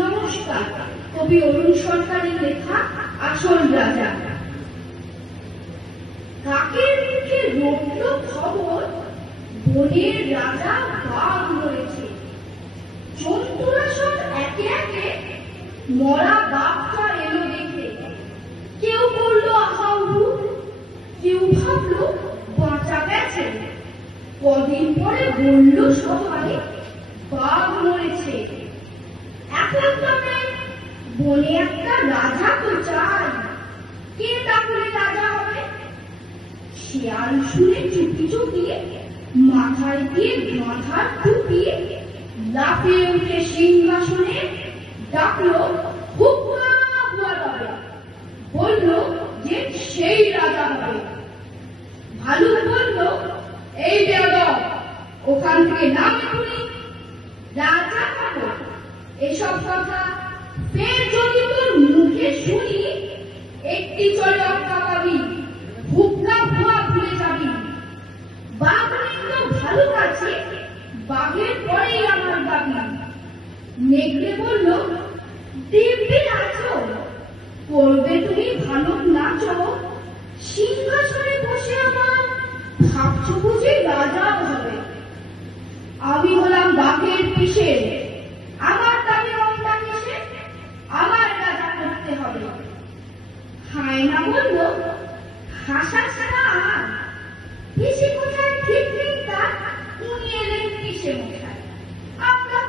নমস্কার। কবি অরুণ সরকারের লেখা আসল রাজা। কাকের মুখে রটল খবর বনের রাজা বাঘ মরেছে জন্তুরা সব একে একে মরা বাঘটা এলো দেখে। কেউ বলল আহাউহু কেউ ভাবলো, বাঁচা গেছে। কদিন পরে বলল সবাই বাঘ মরেছে এখন তবে বনে একটা রাজা তো চাই কে তাহলে রাজা হবে? শিয়াল শুনে চুপি চুপি মাথায় দিয়ে মাথার টুপি লাফিয়ে উঠে সিংহাসনে ডাকলো হুকুমা হুয়া তবে বলল যে সেই রাজা হবে। ভালুক বলল, এই বেয়াদব, ওখান থেকে নাম রাজা হব এসব কথা ফের যদি একটি চলে যাবি। বাঘ তো ভালো আছে বাঘের পরেই আমার দাবি নেকড়ে বলল দিব্যি করবে তুমি ভালো নাচো সিংহাসনে বসে আমার ভাবছ রাজা হবে। আমি হলাম বাঘের পিসে আমার দাবি অন্তা কিসে আমার রাজা করতে হবে বলল হাসা ছাড়া আর পিসে ঠিক আমরা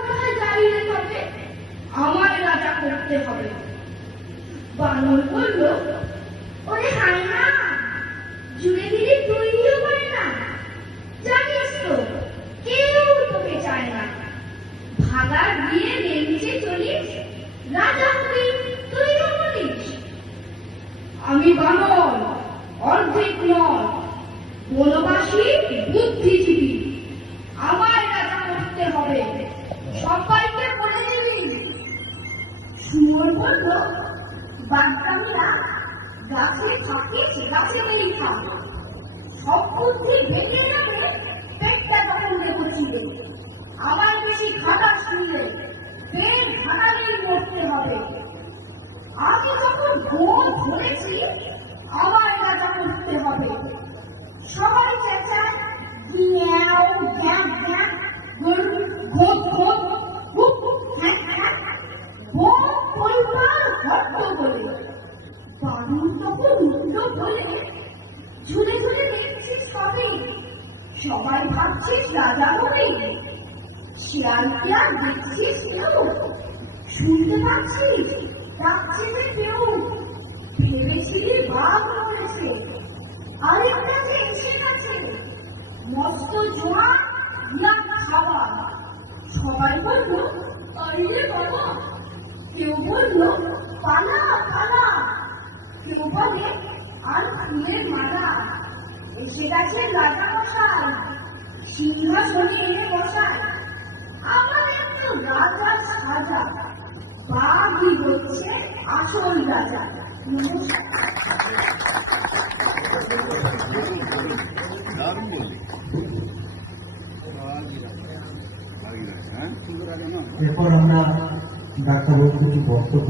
তবে? আমার রাজা করতে হবে। বানর বলল ওরে হায়না জুড়ে দিলে তৈরিও করে না জানিস তো কেউ তোকে চায় না ভাগার দিয়ে রেঞ্জে চলিস রাজা হবি তুইও বলিস আমি বানর অর্ধেক নয় বনবাসী বুদ্ধিজীবী আমার রাজা করতে হবে সবাইকে বলে দিবি শুয়োর বাগদামিরা গাছে থাকিস গাছে সব বুদ্ধি ভেঙে যাবে পেটটা তখন দেবো আবার বেশি খাটা শুনলে পেট মরতে হবে। আমি যখন ধরেছি আমার ঝুলে ঝুলে দেখছিস সবে সবাই ভাবছিস রাজা হবে শিয়ালকে আর দেখছিস কেউ? শুনতে পাচ্ছিস? ডাকছে যে কেউ? ভেবেছিলি বাঘ মরেছে আরেকটা যে এসে মস্ত জোয়া না খাওয়া সবাই বলল, আরে বাবা! কেউ বলল, পালা পালা! কেউ বলে আর ফুলের মালা। এসে গেছে সিংহাসনে এনে রাজা সাজা বাঘই হচ্ছে আসল রাজা? এরপর আমরা ডাক্তারবাবু কিছু বক্তব্য